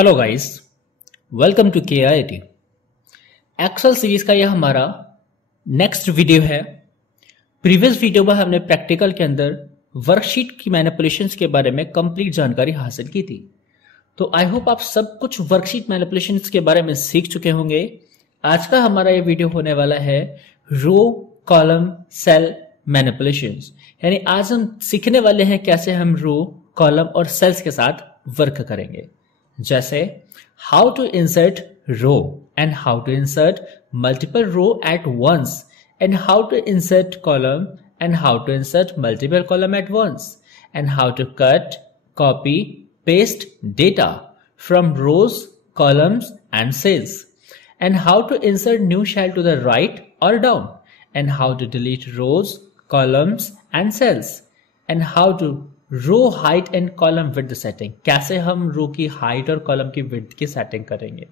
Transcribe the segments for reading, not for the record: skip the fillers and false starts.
Hello guys, welcome to KIIT। Excel series का यह हमारा नेक्स्ट वीडियो है। प्रीवियस वीडियो में हमने प्रैक्टिकल के अंदर वर्कशीट की मैनिपुलेशंस के बारे में कंप्लीट जानकारी हासिल की थी। तो आई होप आप सब कुछ वर्कशीट मैनिपुलेशंस के बारे में सीख चुके होंगे। आज का हमारा ये वीडियो होने वाला है रो कॉलम सेल मैनिपुलेशंस, यानी आज हम सीखने वाले हैं कैसे हम रो कॉलम और सेल्स के साथ वर्क करेंगे। जैसे how to insert row and how to insert multiple row at once and how to insert column and how to insert multiple column at once and how to cut copy paste data from rows columns and cells and how to insert new cell to the right or down and how to delete rows, columns and cells and how to row height and column width setting। कैसे हम रो की height और column की width की setting करेंगे,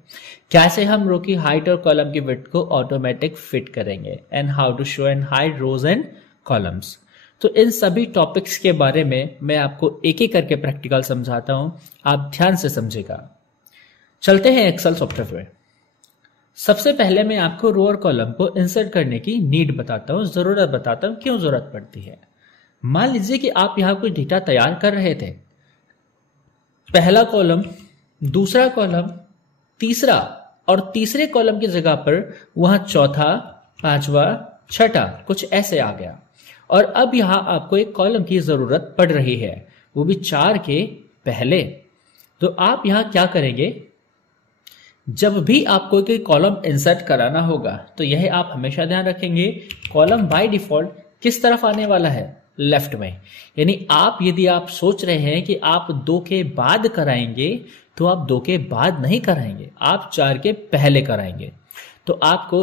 कैसे हम रो की हाइट और कॉलम की विड्थ को ऑटोमेटिक फिट करेंगे and how to show and hide rows and columns. तो इन सभी टॉपिक्स के बारे में मैं आपको एक एक करके प्रैक्टिकल समझाता हूं, आप ध्यान से समझेगा। चलते हैं एक्सेल सॉफ्टवेयर में। सबसे पहले मैं आपको रो और कॉलम को इंसर्ट करने की नीड बताता हूं, जरूरत बताता हूं, क्यों जरूरत पड़ती है। मान लीजिए कि आप यहां कोई डेटा तैयार कर रहे थे, पहला कॉलम, दूसरा कॉलम, तीसरा, और तीसरे कॉलम की जगह पर वहां चौथा, पांचवा, छठा कुछ ऐसे आ गया, और अब यहां आपको एक कॉलम की जरूरत पड़ रही है, वो भी 4 के पहले। तो आप यहां क्या करेंगे, जब भी आपको कोई कॉलम इंसर्ट कराना होगा तो यह आप हमेशा ध्यान रखेंगे, कॉलम बाय डिफॉल्ट किस तरफ आने वाला है, लेफ्ट में। यानी आप यदि आप सोच रहे हैं कि आप 2 के बाद कराएंगे तो आप 2 के बाद नहीं कराएंगे, आप 4 के पहले कराएंगे। तो आपको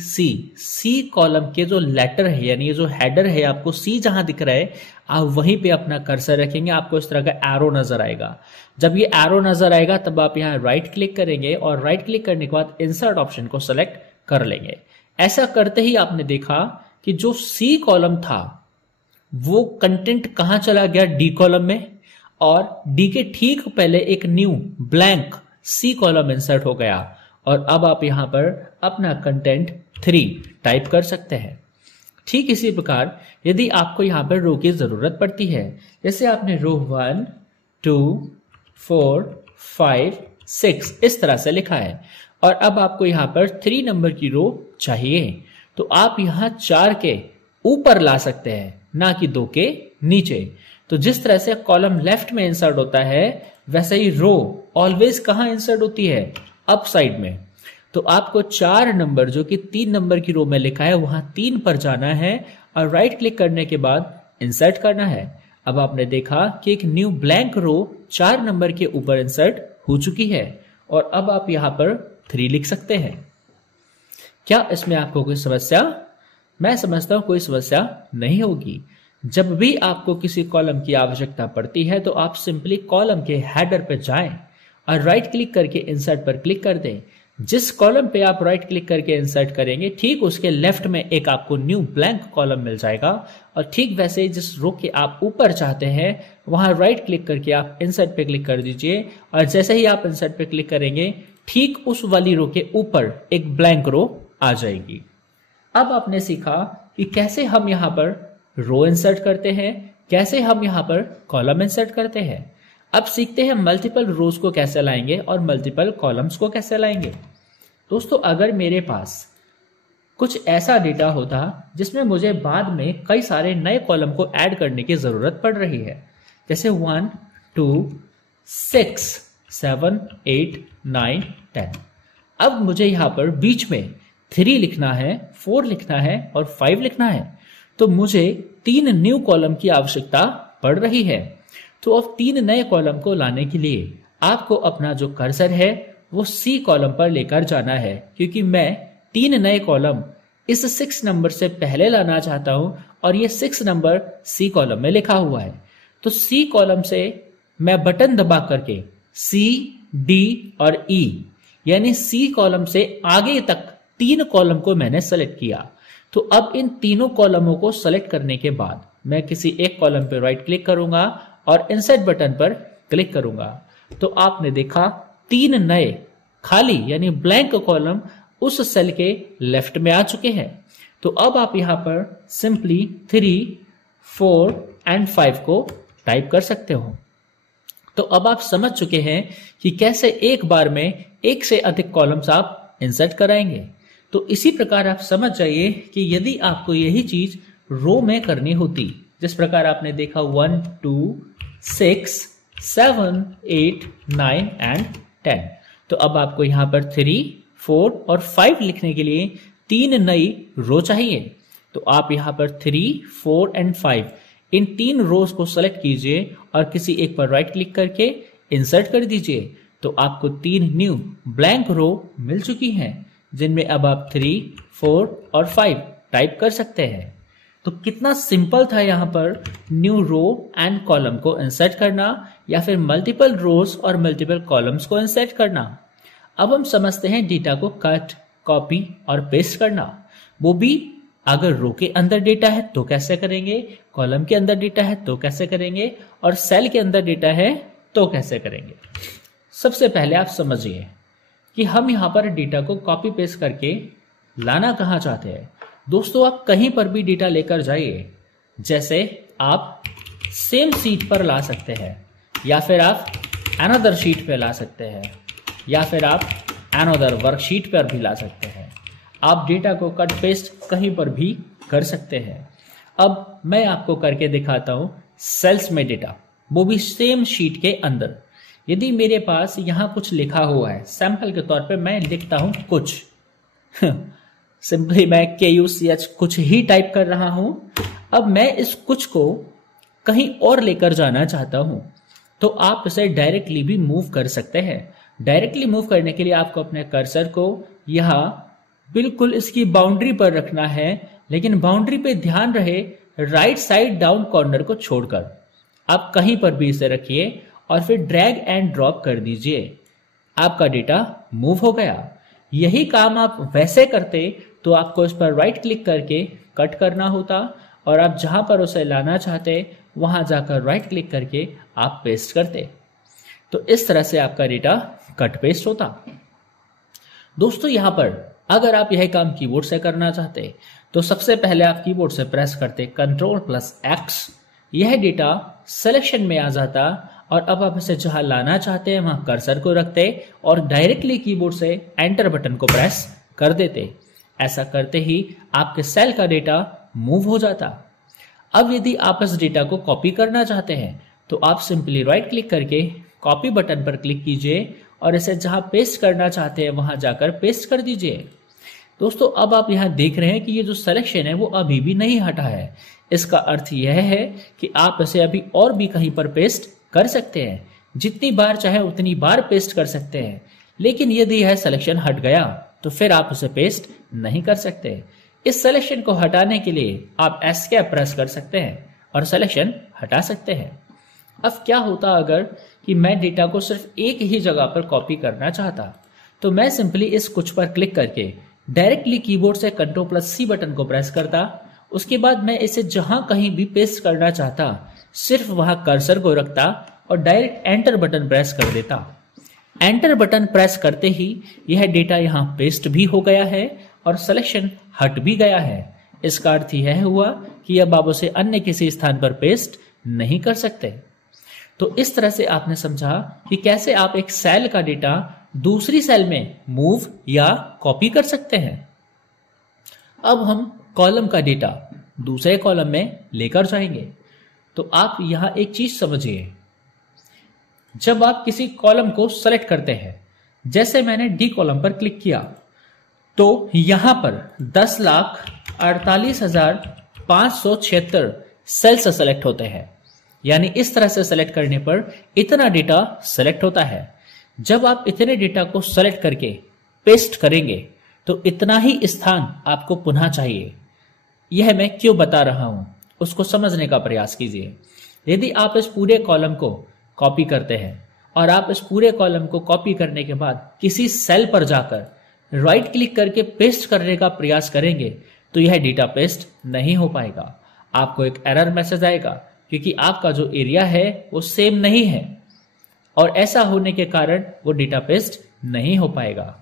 सी कॉलम के जो लेटर है, यानी ये जो हेडर है, आपको सी जहां दिख रहा है आप वहीं पे अपना कर्सर रखेंगे। आपको इस तरह का एरो नजर आएगा। जब ये एरो नजर आएगा तब आप यहाँ राइट क्लिक करेंगे और राइट क्लिक करने के बाद इंसर्ट ऑप्शन को सेलेक्ट कर लेंगे। ऐसा करते ही आपने देखा कि जो सी कॉलम था वो कंटेंट कहां चला गया, डी कॉलम में, और डी के ठीक पहले एक new blank C column insert हो गया। और अब आप यहां पर अपना कंटेंट 3 टाइप कर सकते हैं। ठीक इसी प्रकार यदि आपको यहां पर रो की जरूरत पड़ती है, जैसे आपने रो 1, 2, 4, 5, 6 इस तरह से लिखा है, और अब आपको यहां पर 3 नंबर की रो चाहिए, तो आप यहां 4 के ऊपर ला सकते हैं, ना कि 2 के नीचे। तो जिस तरह से कॉलम लेफ्ट में इंसर्ट होता है वैसे ही रो ऑलवेज कहां इंसर्ट होती है, अप साइड में। तो आपको 4 नंबर जो कि 3 नंबर की रो में लिखा है वहां 3 पर जाना है और राइट क्लिक करने के बाद इंसर्ट करना है। अब आपने देखा कि एक न्यू ब्लैंक रो 4 नंबर के ऊपर इंसर्ट हो चुकी है, और अब आप यहां पर 3 लिख सकते हैं। क्या इसमें आपको कोई समस्या? मैं समझता हूं कोई समस्या नहीं होगी। जब भी आपको किसी कॉलम की आवश्यकता पड़ती है तो आप सिंपली कॉलम के हेडर पर जाएं और राइट क्लिक करके इंसर्ट पर क्लिक कर दें। जिस कॉलम पे आप राइट क्लिक करके इंसर्ट करेंगे ठीक उसके लेफ्ट में एक आपको न्यू ब्लैंक कॉलम मिल जाएगा, और ठीक वैसे जिस रो के आप ऊपर चाहते हैं वहां राइट क्लिक करके आप इंसर्ट पे क्लिक कर दीजिए, और जैसे ही आप इंसर्ट पे क्लिक करेंगे ठीक उस वाली रो के ऊपर एक ब्लैंक रो आ जाएगी। अब आपने सीखा कि कैसे हम यहां पर रो इंसर्ट करते हैं, कैसे हम यहां पर कॉलम इंसर्ट करते हैं। अब सीखते हैं मल्टीपल रोज को कैसे लाएंगे और मल्टीपल कॉलम्स को कैसे लाएंगे। दोस्तों, अगर मेरे पास कुछ ऐसा डेटा होता जिसमें मुझे बाद में कई सारे नए कॉलम को ऐड करने की जरूरत पड़ रही है, जैसे 1, 2, 6, 7, 8, 9, 10। अब मुझे यहां पर बीच में 3 लिखना है, 4 लिखना है और 5 लिखना है, तो मुझे 3 न्यू कॉलम की आवश्यकता पड़ रही है। तो अब 3 नए कॉलम को लाने के लिए आपको अपना जो कर्सर है वो सी कॉलम पर लेकर जाना है, क्योंकि मैं 3 नए कॉलम इस 6 नंबर से पहले लाना चाहता हूं, और ये 6 नंबर सी कॉलम में लिखा हुआ है। तो सी कॉलम से मैं बटन दबा करके सी, डी और ई, यानी सी कॉलम से आगे तक 3 कॉलम को मैंने सेलेक्ट किया। तो अब इन तीनों कॉलमों को सेलेक्ट करने के बाद मैं किसी एक कॉलम पर राइट क्लिक करूंगा और इंसर्ट बटन पर क्लिक करूंगा। तो आपने देखा 3 नए खाली यानी ब्लैंक कॉलम उस सेल के लेफ्ट में आ चुके हैं। तो अब आप यहां पर सिंपली 3, 4 एंड 5 को टाइप कर सकते हो। तो अब आप समझ चुके हैं कि कैसे एक बार में एक से अधिक कॉलम्स आप इंसर्ट कराएंगे। तो इसी प्रकार आप समझ जाइए कि यदि आपको यही चीज रो में करनी होती, जिस प्रकार आपने देखा 1, 2, 6, 7, 8, 9 एंड 10, तो अब आपको यहां पर 3, 4 और 5 लिखने के लिए 3 नई रो चाहिए। तो आप यहां पर 3, 4 एंड 5 इन 3 रोज को सेलेक्ट कीजिए और किसी एक पर राइट क्लिक करके इंसर्ट कर दीजिए। तो आपको 3 न्यू ब्लैंक रो मिल चुकी हैं, जिनमें अब आप 3, 4 और 5 टाइप कर सकते हैं। तो कितना सिंपल था यहां पर न्यू रो एंड कॉलम को इंसर्ट करना या फिर मल्टीपल रोज और मल्टीपल कॉलम्स को इंसर्ट करना। अब हम समझते हैं डेटा को कट, कॉपी और पेस्ट करना। वो भी अगर रो के अंदर डेटा है तो कैसे करेंगे, कॉलम के अंदर डेटा है तो कैसे करेंगे, और सेल के अंदर डेटा है तो कैसे करेंगे। सबसे पहले आप समझिए कि हम यहां पर डेटा को कॉपी पेस्ट करके लाना कहां चाहते हैं। दोस्तों, आप कहीं पर भी डेटा लेकर जाइए, जैसे आप सेम शीट पर ला सकते हैं, या फिर आप अनदर शीट पर ला सकते हैं, या फिर आप अनदर वर्कशीट पर भी ला सकते हैं। आप डेटा को कट पेस्ट कहीं पर भी कर सकते हैं। अब मैं आपको करके दिखाता हूं सेल्स में डेटा, वो भी सेम शीट के अंदर। यदि मेरे पास यहां कुछ लिखा हुआ है, सैंपल के तौर पे मैं लिखता हूं कुछ सिंपली मैं KUCH कुछ ही टाइप कर रहा हूं। अब मैं इस कुछ को कहीं और लेकर जाना चाहता हूं, तो आप इसे डायरेक्टली भी मूव कर सकते हैं। डायरेक्टली मूव करने के लिए आपको अपने कर्सर को यहां बिल्कुल इसकी बाउंड्री पर रखना है, लेकिन बाउंड्री पे ध्यान रहे राइट साइड डाउन कॉर्नर को छोड़कर आप कहीं पर भी इसे रखिए और फिर ड्रैग एंड ड्रॉप कर दीजिए। आपका डेटा मूव हो गया। यही काम आप वैसे करते तो आपको इस पर राइट क्लिक करके कट करना होता, और आप जहां पर उसे लाना चाहते वहां जाकर राइट क्लिक करके आप पेस्ट करते। तो इस तरह से आपका डेटा कट पेस्ट होता। दोस्तों, यहां पर अगर आप यह काम कीबोर्ड से करना चाहते तो सबसे पहले आप कीबोर्ड से प्रेस करते Ctrl+X, यह डेटा सिलेक्शन में आ जाता, और अब आप इसे जहां लाना चाहते हैं वहां कर्सर को रखते और डायरेक्टली कीबोर्ड से एंटर बटन को प्रेस कर देते। ऐसा करते ही आपके सेल का डेटा मूव हो जाता। अब यदि आप इस डेटा को कॉपी करना चाहते हैं तो आप सिंपली राइट क्लिक करके कॉपी बटन पर क्लिक कीजिए और इसे जहां पेस्ट करना चाहते हैं वहां जाकर पेस्ट कर दीजिए। दोस्तों, अब आप यहां देख रहे हैं कि ये जो सिलेक्शन है वो अभी भी नहीं हटा है। इसका अर्थ यह है कि आप इसे अभी और भी कहीं पर पेस्ट कर सकते हैं, जितनी बार चाहे उतनी बार पेस्ट कर सकते हैं। लेकिन यदि यह सिलेक्शन हट गया तो फिर आप उसे पेस्ट नहीं कर सकते। इस सिलेक्शन को हटाने के लिए आप एस्केप प्रेस कर सकते हैं और सिलेक्शन हटा सकते हैं। अब क्या होता अगर कि मैं डेटा को सिर्फ एक ही जगह पर कॉपी करना चाहता, तो मैं सिंपली इस कुछ पर क्लिक करके डायरेक्टली कीबोर्ड से Ctrl+C बटन को प्रेस करता। उसके बाद मैं इसे जहां कहीं भी पेस्ट करना चाहता सिर्फ वहां कर्सर को रखता और डायरेक्ट एंटर बटन प्रेस कर देता। एंटर बटन प्रेस करते ही यह डेटा यहां पेस्ट भी हो गया है और सिलेक्शन हट भी गया है। इसका अर्थ यह हुआ कि अब आप उसे अन्य किसी स्थान पर पेस्ट नहीं कर सकते। तो इस तरह से आपने समझा कि कैसे आप एक सेल का डेटा दूसरी सेल में मूव या कॉपी कर सकते हैं। अब हम कॉलम का डेटा दूसरे कॉलम में लेकर जाएंगे। तो आप यहां एक चीज समझिए, जब आप किसी कॉलम को सेलेक्ट करते हैं, जैसे मैंने डी कॉलम पर क्लिक किया, तो यहां पर 10,48,576 सेल्स सेलेक्ट होते हैं। यानी इस तरह से सेलेक्ट करने पर इतना डेटा सेलेक्ट होता है। जब आप इतने डेटा को सेलेक्ट करके पेस्ट करेंगे तो इतना ही स्थान आपको पुनः चाहिए। यह मैं क्यों बता रहा हूं उसको समझने का प्रयास कीजिए। यदि आप इस पूरे कॉलम को कॉपी करते हैं और आप इस पूरे कॉलम को कॉपी करने के बाद किसी सेल पर जाकर राइट क्लिक करके पेस्ट करने का प्रयास करेंगे तो यह डेटा पेस्ट नहीं हो पाएगा। आपको एक एरर मैसेज आएगा क्योंकि आपका जो एरिया है वो सेम नहीं है। और ऐसा होने के कारण वो डेटा पेस्ट नहीं हो पाएगा।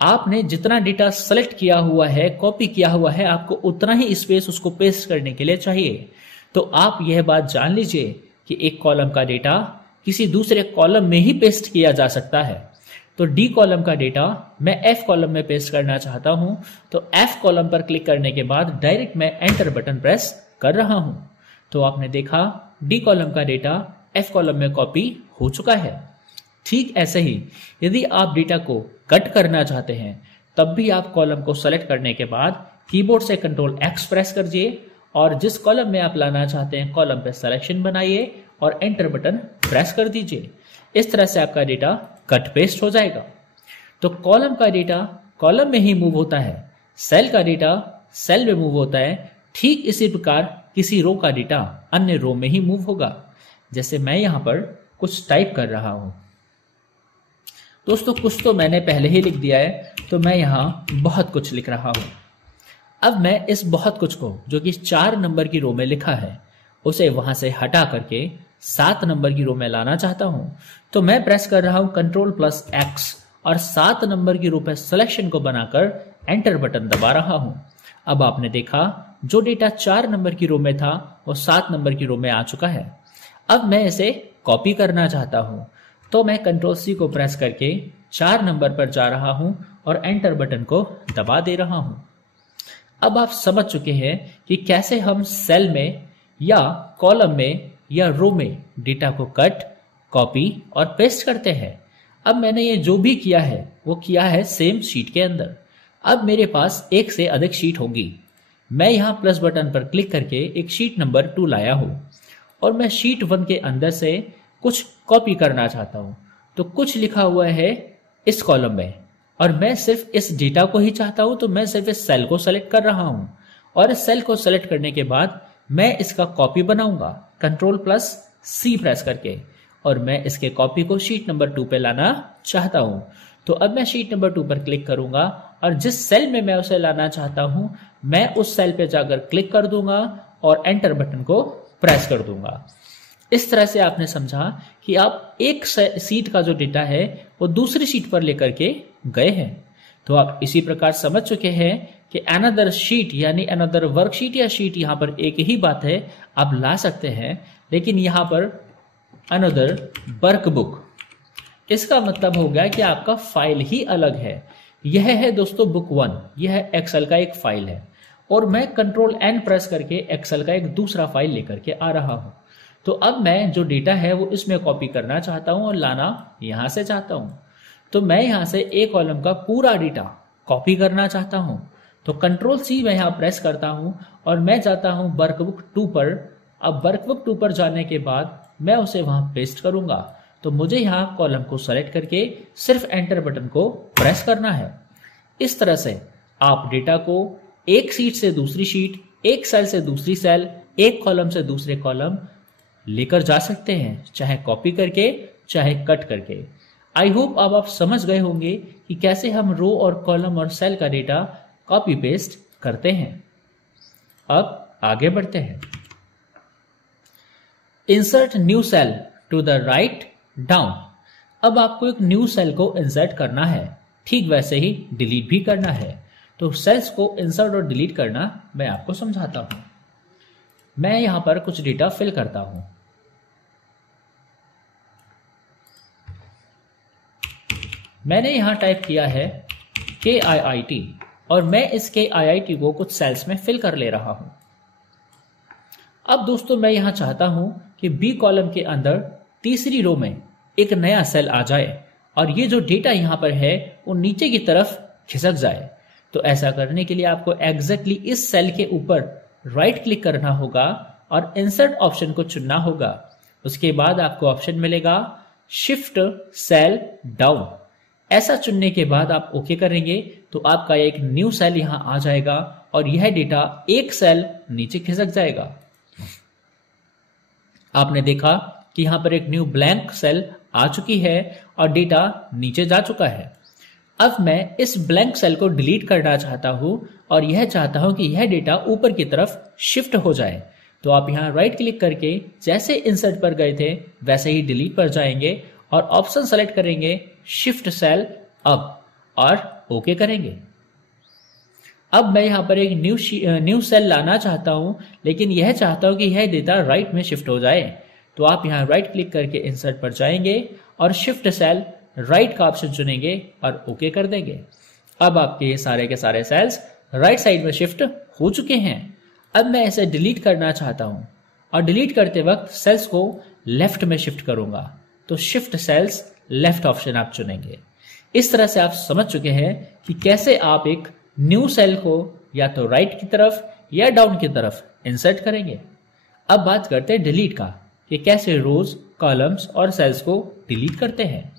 आपने जितना डेटा सेलेक्ट किया हुआ है, कॉपी किया हुआ है, आपको उतना ही स्पेस उसको पेस्ट करने के लिए चाहिए। तो आप यह बात जान लीजिए कि एक कॉलम का डेटा किसी दूसरे कॉलम में ही पेस्ट किया जा सकता है। तो डी कॉलम का डेटा मैं एफ कॉलम में पेस्ट करना चाहता हूं, तो एफ कॉलम पर क्लिक करने के बाद डायरेक्ट मैं एंटर बटन प्रेस कर रहा हूं। तो आपने देखा डी कॉलम का डेटा एफ कॉलम में कॉपी हो चुका है। ठीक ऐसे ही यदि आप डेटा को कट करना चाहते हैं, तब भी आप कॉलम को सेलेक्ट करने के बाद कीबोर्ड से कंट्रोल एक्स प्रेस करिए और जिस कॉलम में आप लाना चाहते हैं कॉलम पे सिलेक्शन बनाइए और एंटर बटन प्रेस कर दीजिए। इस तरह से आपका डेटा कट पेस्ट हो जाएगा। तो कॉलम का डेटा कॉलम में ही मूव होता है, सेल का डेटा सेल में मूव होता है। ठीक इसी प्रकार किसी रो का डेटा अन्य रो में ही मूव होगा। जैसे मैं यहां पर कुछ टाइप कर रहा हूं। दोस्तों कुछ तो मैंने पहले ही लिख दिया है, तो मैं यहां बहुत कुछ लिख रहा हूं। अब मैं इस बहुत कुछ को, जो कि 4 नंबर की रो में लिखा है, उसे वहां से हटा करके 7 नंबर की रो में लाना चाहता हूं। तो मैं प्रेस कर रहा हूं कंट्रोल प्लस एक्स और 7 नंबर की रो पे सिलेक्शन को बनाकर एंटर बटन दबा रहा हूं। अब आपने देखा जो डेटा 4 नंबर की रो में था वो 7 नंबर की रो में आ चुका है। अब मैं इसे कॉपी करना चाहता हूं, तो मैं कंट्रोल सी को प्रेस करके 4 नंबर पर जा रहा हूं और एंटर बटन को दबा दे रहा हूं। अब आप समझ चुके हैं कि कैसे हम सेल में या कॉलम में या रो में डेटा को कट, कॉपी और पेस्ट करते हैं। अब मैंने ये जो भी किया है वो किया है सेम शीट के अंदर। अब मेरे पास एक से अधिक शीट होगी। मैं यहाँ प्लस बटन पर क्लिक करके एक शीट नंबर 2 लाया हूँ और मैं शीट 1 के अंदर से कुछ कॉपी करना चाहता हूँ। तो कुछ लिखा हुआ है इस कॉलम में और मैं सिर्फ इस डेटा को ही चाहता हूँ, तो मैं सिर्फ इस सेल को सेलेक्ट कर रहा हूँ और इस सेल को सेलेक्ट करने के बाद मैं इसका कॉपी बनाऊंगा कंट्रोल प्लस सी प्रेस करके, और मैं इसके कॉपी को शीट नंबर 2 पे लाना चाहता हूं। तो अब मैं शीट नंबर 2 पर क्लिक करूंगा और जिस सेल में मैं उसे लाना चाहता हूं मैं उस सेल पे जाकर क्लिक कर दूंगा और एंटर बटन को प्रेस कर दूंगा। इस तरह से आपने समझा कि आप एक सीट का जो डेटा है वो दूसरी शीट पर लेकर के गए हैं। तो आप इसी प्रकार समझ चुके हैं कि अनदर शीट यानी अनदर वर्कशीट या शीट यहां पर एक ही बात है, आप ला सकते हैं, लेकिन यहां पर अनदर वर्कबुक, इसका मतलब हो गया कि आपका फाइल ही अलग है। यह है दोस्तों बुक 1, यह एक्सेल का एक फाइल है और मैं कंट्रोल एन प्रेस करके एक्सेल का एक दूसरा फाइल लेकर के आ रहा हूं। तो अब मैं जो डेटा है वो इसमें कॉपी करना चाहता हूं और लाना यहां से चाहता हूं। तो मैं यहां से ए कॉलम का पूरा डेटा कॉपी करना चाहता हूं, तो कंट्रोल सी मैं यहां प्रेस करता हूं और मैं जाता हूं वर्कबुक 2 पर। अब वर्कबुक 2 पर जाने के बाद मैं उसे वहां पेस्ट करूंगा। तो मुझे यहां कॉलम को सेलेक्ट करके सिर्फ एंटर बटन को प्रेस करना है। इस तरह से आप डेटा को एक शीट से दूसरी शीट, एक सेल से दूसरी सेल, एक कॉलम से दूसरे कॉलम लेकर जा सकते हैं, चाहे कॉपी करके चाहे कट करके। आई होप अब आप समझ गए होंगे कि कैसे हम रो और कॉलम और सेल का डेटा कॉपी पेस्ट करते हैं। अब आगे बढ़ते हैं। Insert new cell to the right down. अब आपको एक न्यू सेल को इंसर्ट करना है, ठीक वैसे ही डिलीट भी करना है। तो सेल्स को इंसर्ट और डिलीट करना मैं आपको समझाता हूं। मैं यहां पर कुछ डेटा फिल करता हूं। मैंने यहां टाइप किया है KIIT और मैं इस KIIT को कुछ सेल्स में फिल कर ले रहा हूं। अब दोस्तों मैं यहां चाहता हूं कि बी कॉलम के अंदर तीसरी रो में एक नया सेल आ जाए और ये जो डेटा यहां पर है वो नीचे की तरफ खिसक जाए। तो ऐसा करने के लिए आपको एग्जैक्टली इस सेल के ऊपर राइट क्लिक करना होगा और इंसर्ट ऑप्शन को चुनना होगा। उसके बाद आपको ऑप्शन मिलेगा शिफ्ट सेल डाउन। ऐसा चुनने के बाद आप ओके करेंगे तो आपका एक न्यू सेल यहां आ जाएगा और यह डेटा एक सेल नीचे खिसक जाएगा। आपने देखा कि यहां पर एक न्यू ब्लैंक सेल आ चुकी है और डेटा नीचे जा चुका है। अब मैं इस ब्लैंक सेल को डिलीट करना चाहता हूं और यह चाहता हूं कि यह डेटा ऊपर की तरफ शिफ्ट हो जाए। तो आप यहां राइट क्लिक करके जैसे इंसर्ट पर गए थे वैसे ही डिलीट पर जाएंगे और ऑप्शन सेलेक्ट करेंगे शिफ्ट सेल अप और ओके करेंगे। अब मैं यहां पर एक न्यू सेल लाना चाहता हूं, लेकिन यह चाहता हूं कि यह डेटा राइट में शिफ्ट हो जाए। तो आप यहां राइट क्लिक करके इंसर्ट पर जाएंगे और शिफ्ट सेल राइट का ऑप्शन चुनेंगे और ओके कर देंगे। अब आपके ये सारे के सारे सेल्स राइट साइड में शिफ्ट हो चुके हैं। अब मैं इसे डिलीट करना चाहता हूं और डिलीट करते वक्त सेल्स को लेफ्ट में शिफ्ट करूंगा, तो शिफ्ट सेल्स लेफ्ट ऑप्शन आप चुनेंगे। इस तरह से आप समझ चुके हैं कि कैसे आप एक न्यू सेल को या तो राइट की तरफ या डाउन की तरफ इंसर्ट करेंगे। अब बात करते हैं डिलीट का, कि कैसे रोज, कॉलम्स और सेल्स को डिलीट करते हैं।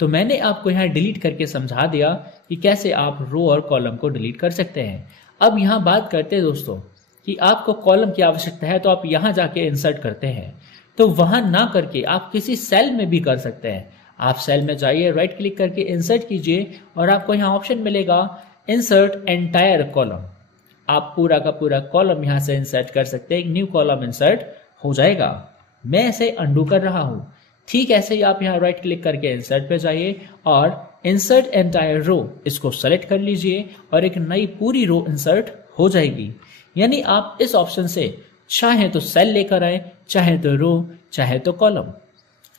तो मैंने आपको यहाँ डिलीट करके समझा दिया कि कैसे आप रो और कॉलम को डिलीट कर सकते हैं। अब यहाँ बात करते हैं दोस्तों कि आपको कॉलम की आवश्यकता है तो आप यहाँ जाके इंसर्ट करते हैं, तो वहां ना करके आप किसी सेल में भी कर सकते हैं। आप सेल में जाइए, राइट क्लिक करके इंसर्ट कीजिए और आपको यहाँ ऑप्शन मिलेगा इंसर्ट एंटायर कॉलम। आप पूरा का पूरा कॉलम यहाँ से इंसर्ट कर सकते हैं, एक न्यू कॉलम इंसर्ट हो जाएगा। मैं इसे अंडू कर रहा हूं। ठीक ऐसे ही आप यहाँ राइट क्लिक करके इंसर्ट पे जाइए और इंसर्ट एंटायर रो इसको सेलेक्ट कर लीजिए और एक नई पूरी रो इंसर्ट हो जाएगी। यानी आप इस ऑप्शन से चाहे तो सेल लेकर आए, चाहे तो रो, चाहे तो कॉलम।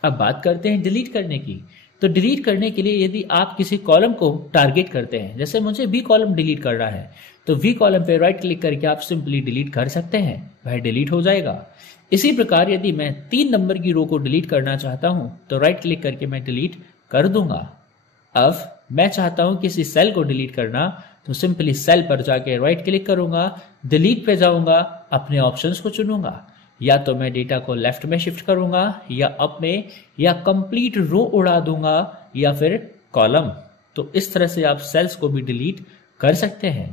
अब बात करते हैं डिलीट करने की। तो डिलीट करने के लिए यदि आप किसी कॉलम को टारगेट करते हैं, जैसे मुझे बी कॉलम डिलीट करना है, तो वी कॉलम पे राइट क्लिक करके आप सिंपली डिलीट कर सकते हैं, वह डिलीट हो जाएगा। इसी प्रकार यदि मैं 3 नंबर की रो को डिलीट करना चाहता हूं तो राइट क्लिक करके मैं डिलीट कर दूंगा। अब मैं चाहता हूं किसी सेल को डिलीट करना, तो सिंपली सेल पर जाके राइट क्लिक करूंगा, डिलीट पे जाऊंगा, अपने ऑप्शंस को चुनूंगा। या तो मैं डेटा को लेफ्ट में शिफ्ट करूंगा या अप में, या कंप्लीट रो उड़ा दूंगा, या फिर कॉलम। तो इस तरह से आप सेल्स को भी डिलीट कर सकते हैं।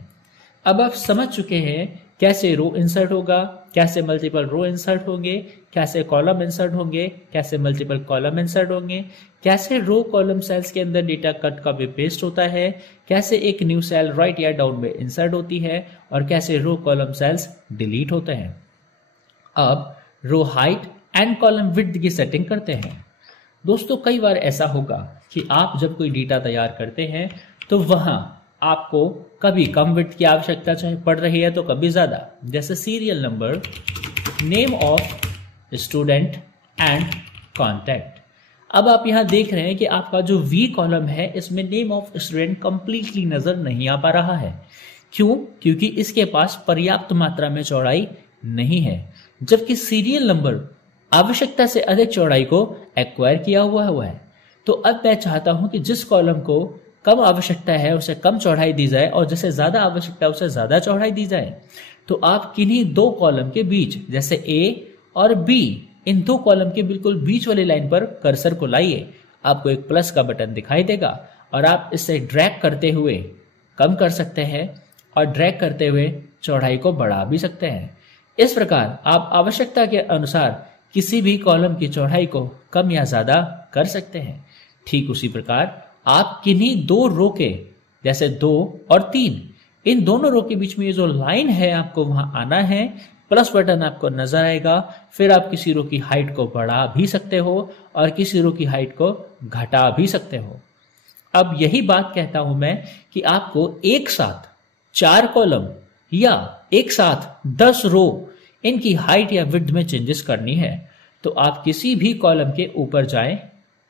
अब आप समझ चुके हैं कैसे रो इंसर्ट होगा, कैसे मल्टीपल रो इंसर्ट होंगे, कैसे कॉलम इंसर्ट होंगे, कैसे मल्टीपल कॉलम इंसर्ट होंगे, कैसे रो कॉलम सेल्स के अंदर डेटा कट का भी पेस्ट होता है, कैसे एक न्यू सेल राइट या डाउन में इंसर्ट होती है, और कैसे रो कॉलम सेल्स डिलीट होते हैं। अब row height and column width की सेटिंग करते हैं। दोस्तों कई बार ऐसा होगा कि आप जब कोई डेटा तैयार करते हैं तो वहां आपको कभी कम विड्थ की आवश्यकता चाहे पड़ रही है तो कभी ज्यादा, जैसे serial number, name of student and contact. अब आप यहां देख रहे हैं कि आपका जो वी कॉलम है इसमें नेम ऑफ स्टूडेंट कंप्लीटली नजर नहीं आ पा रहा है। क्यों? क्योंकि इसके पास पर्याप्त मात्रा में चौड़ाई नहीं है, जबकि सीरियल नंबर आवश्यकता से अधिक चौड़ाई को एक्वायर किया हुआ है। तो अब मैं चाहता हूं कि जिस कॉलम को कम आवश्यकता है उसे कम चौड़ाई दी जाए और जिसे ज्यादा आवश्यकता है उसे ज्यादा चौड़ाई दी जाए। तो आप किन्हीं 2 कॉलम के बीच, जैसे ए और बी, इन 2 कॉलम के बिल्कुल बीच वाली लाइन पर कर्सर को लाइए। आपको एक प्लस का बटन दिखाई देगा और आप इसे ड्रैग करते हुए कम कर सकते हैं और ड्रैग करते हुए चौड़ाई को बढ़ा भी सकते हैं। इस प्रकार आप आवश्यकता के अनुसार किसी भी कॉलम की चौड़ाई को कम या ज्यादा कर सकते हैं। ठीक उसी प्रकार आप किन्हीं 2 रो के, जैसे 2 और 3, इन दोनों रो के बीच में ये जो लाइन है आपको वहां आना है, प्लस बटन आपको नजर आएगा। फिर आप किसी रो की हाइट को बढ़ा भी सकते हो और किसी रो की हाइट को घटा भी सकते हो। अब यही बात कहता हूं मैं कि आपको एक साथ 4 कॉलम या एक साथ 10 रो, इनकी हाइट या विड्थ में चेंजेस करनी है तो आप किसी भी कॉलम के ऊपर जाएं,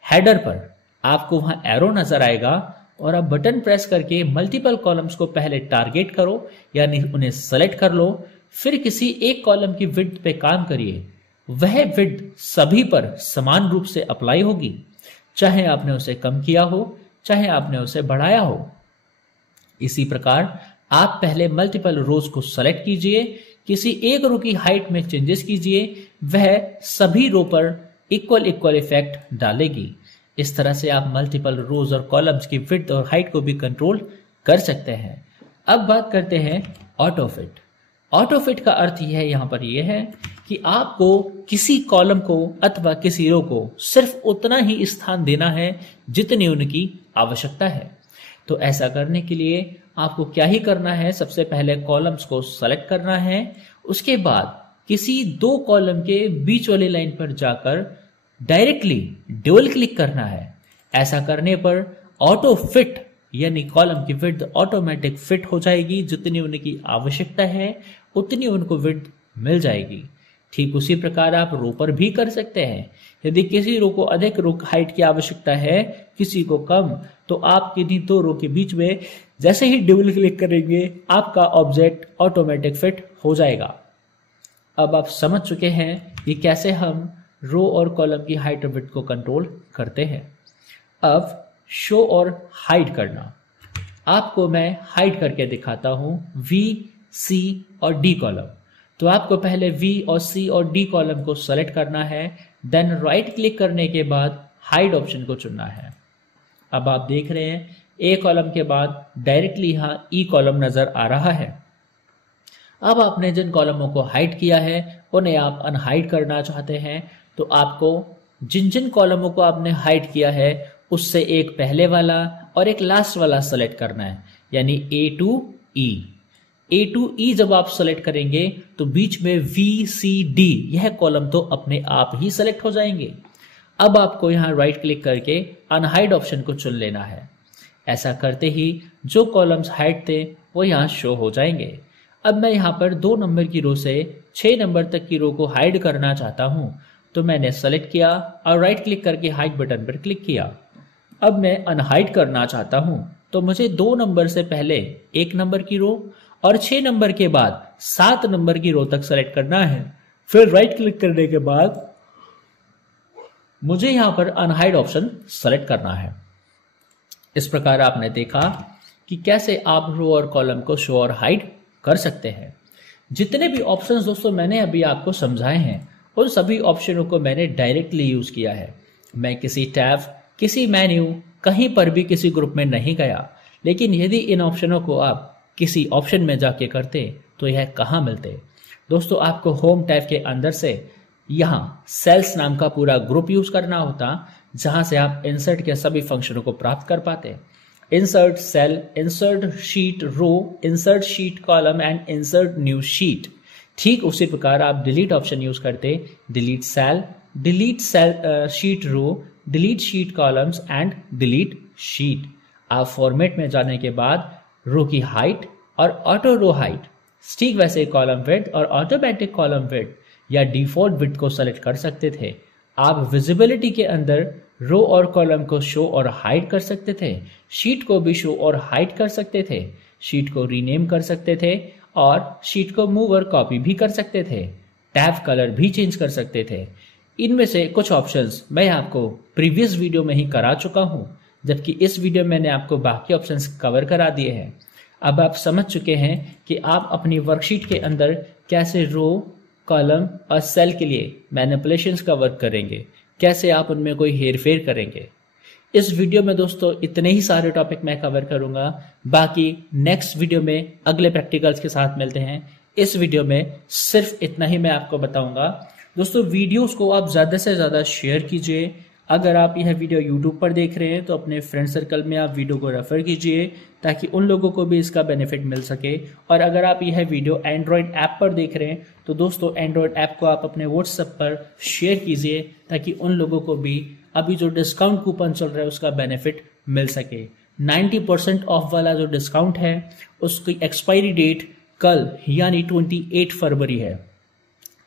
हेडर पर आपको वहां एरो नजर आएगा और आप बटन प्रेस करके मल्टीपल कॉलम्स को पहले टारगेट करो, यानी उन्हें सेलेक्ट कर लो। फिर किसी एक कॉलम की विड्थ पे काम करिए, वह विड्थ सभी पर समान रूप से अप्लाई होगी, चाहे आपने उसे कम किया हो, चाहे आपने उसे बढ़ाया हो। इसी प्रकार आप पहले मल्टीपल रोज को सेलेक्ट कीजिए, किसी एक रो की हाइट में चेंजेस कीजिए, वह सभी रो पर इक्वल इफेक्ट डालेगी। इस तरह से आप मल्टीपल रोज और कॉलम्स की विड्थ और हाइट को भी कंट्रोल कर सकते हैं। अब बात करते हैं ऑटो फिट। ऑटो फिट का अर्थ यह यहां पर यह है कि आपको किसी कॉलम को अथवा किसी रो को सिर्फ उतना ही स्थान देना है जितनी उनकी आवश्यकता है। तो ऐसा करने के लिए आपको क्या ही करना है, सबसे पहले कॉलम्स को सेलेक्ट करना है, उसके बाद किसी 2 कॉलम के बीच वाली लाइन पर जाकर डायरेक्टली डबल क्लिक करना है। ऐसा करने पर ऑटो फिट यानी कॉलम की विड्थ ऑटोमेटिक फिट हो जाएगी। जितनी उनकी आवश्यकता है उतनी उनको विड्थ मिल जाएगी। ठीक उसी प्रकार आप रो पर भी कर सकते हैं। यदि किसी रो को अधिक रो हाइट की आवश्यकता है, किसी को कम, तो आप किन्हीं दो रो के बीच में जैसे ही डबल क्लिक करेंगे आपका ऑब्जेक्ट ऑटोमेटिक फिट हो जाएगा। अब आप समझ चुके हैं कि कैसे हम रो और कॉलम की हाइट और विड्थ को कंट्रोल करते हैं। अब शो और हाइड करना, आपको मैं हाइड करके दिखाता हूं वी, सी और डी कॉलम। तो आपको पहले वी और सी और डी कॉलम को सेलेक्ट करना है, देन राइट क्लिक करने के बाद हाइड ऑप्शन को चुनना है। अब आप देख रहे हैं ए कॉलम के बाद डायरेक्टली यहां ई कॉलम नजर आ रहा है। अब आपने जिन कॉलमों को हाइड किया है उन्हें आप अनहाइड करना चाहते हैं, तो आपको जिन जिन कॉलमों को आपने हाइड किया है उससे एक पहले वाला और एक लास्ट वाला सेलेक्ट करना है, यानी ए टू ई जब आप सेलेक्ट करेंगे तो बीच में वी, सी, डी यह कॉलम तो अपने आप ही सेलेक्ट हो जाएंगे। अब आपको यहां राइट क्लिक करके अनहाइड ऑप्शन को चुन लेना है। ऐसा करते ही जो कॉलम्स हाइड थे वो यहां शो हो जाएंगे। अब मैं यहां पर 2 नंबर की रो से 6 नंबर तक की रो को हाइड करना चाहता हूं, तो मैंने सेलेक्ट किया और राइट क्लिक करके हाइड बटन पर क्लिक किया। अब मैं अनहाइड करना चाहता हूं, तो मुझे 2 नंबर से पहले 1 नंबर की रो और 6 नंबर के बाद 7 नंबर की रो तक सेलेक्ट करना है। फिर राइट क्लिक करने के बाद मुझे यहां पर अनहाइड ऑप्शन सेलेक्ट करना है। इस प्रकार आपने देखा कि कैसे आप रो और कॉलम को शो और हाइड कर सकते हैं। जितने भी ऑप्शंस दोस्तों मैंने अभी आपको समझाए हैं उन सभी ऑप्शनों को मैंने डायरेक्टली यूज किया है। मैं किसी टैब, किसी मेन्यू, कहीं पर भी किसी ग्रुप में नहीं गया। लेकिन यदि इन ऑप्शनों को आप किसी ऑप्शन में जाके करते तो यह कहाँ मिलते दोस्तों। आपको होम टैब के अंदर से यहाँ सेल्स नाम का पूरा ग्रुप यूज करना होता, जहां से आप इंसर्ट के सभी फंक्शनों को प्राप्त कर पाते। Insert cell, insert sheet row, insert sheet column and insert new sheet. ठीक उसी प्रकार आप डिलीट ऑप्शन यूज करते, delete cell sheet row, delete sheet columns and delete sheet. आप फॉर्मेट में जाने के बाद रो की हाइट और ऑटो रो हाइट, ठीक वैसे कॉलम विड्थ और ऑटोमेटिक कॉलम विड्थ या डिफॉल्ट विड्थ को सेलेक्ट कर सकते थे। आप विजिबिलिटी के अंदर रो और कॉलम को शो और हाइड कर सकते थे, शीट को भी शो और हाइड कर सकते थे, शीट को रीनेम कर सकते थे और शीट को मूव और कॉपी भी कर सकते थे, टैब कलर भी चेंज कर सकते थे। इनमें से कुछ ऑप्शंस मैं आपको प्रीवियस वीडियो में ही करा चुका हूं, जबकि इस वीडियो में मैंने आपको बाकी ऑप्शंस कवर करा दिए हैं। अब आप समझ चुके हैं कि आप अपनी वर्कशीट के अंदर कैसे रो, कॉलम और सेल के लिए मैनिपुलेशंस का वर्क करेंगे, कैसे आप उनमें कोई हेरफेर करेंगे। इस वीडियो में दोस्तों इतने ही सारे टॉपिक मैं कवर करूंगा। बाकी नेक्स्ट वीडियो में अगले प्रैक्टिकल्स के साथ मिलते हैं। इस वीडियो में सिर्फ इतना ही मैं आपको बताऊंगा। दोस्तों वीडियोस को आप ज़्यादा से ज़्यादा शेयर कीजिए। अगर आप यह वीडियो यूट्यूब पर देख रहे हैं तो अपने फ्रेंड सर्कल में आप वीडियो को रेफर कीजिए ताकि उन लोगों को भी इसका बेनिफिट मिल सके। और अगर आप यह वीडियो एंड्रॉयड ऐप पर देख रहे हैं तो दोस्तों एंड्रॉयड ऐप को आप अपने व्हाट्सएप पर शेयर कीजिए ताकि उन लोगों को भी अभी जो डिस्काउंट कूपन चल रहा है उसका बेनिफिट मिल सके। 90% ऑफ वाला जो डिस्काउंट है उसकी एक्सपायरी डेट कल यानी 28 फरवरी है।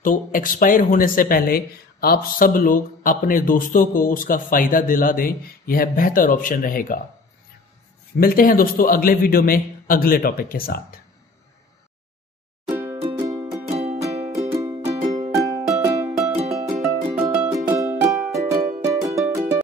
तो एक्सपायर होने से पहले आप सब लोग अपने दोस्तों को उसका फायदा दिला दें, यह बेहतर ऑप्शन रहेगा। मिलते हैं दोस्तों अगले वीडियो में अगले टॉपिक के साथ।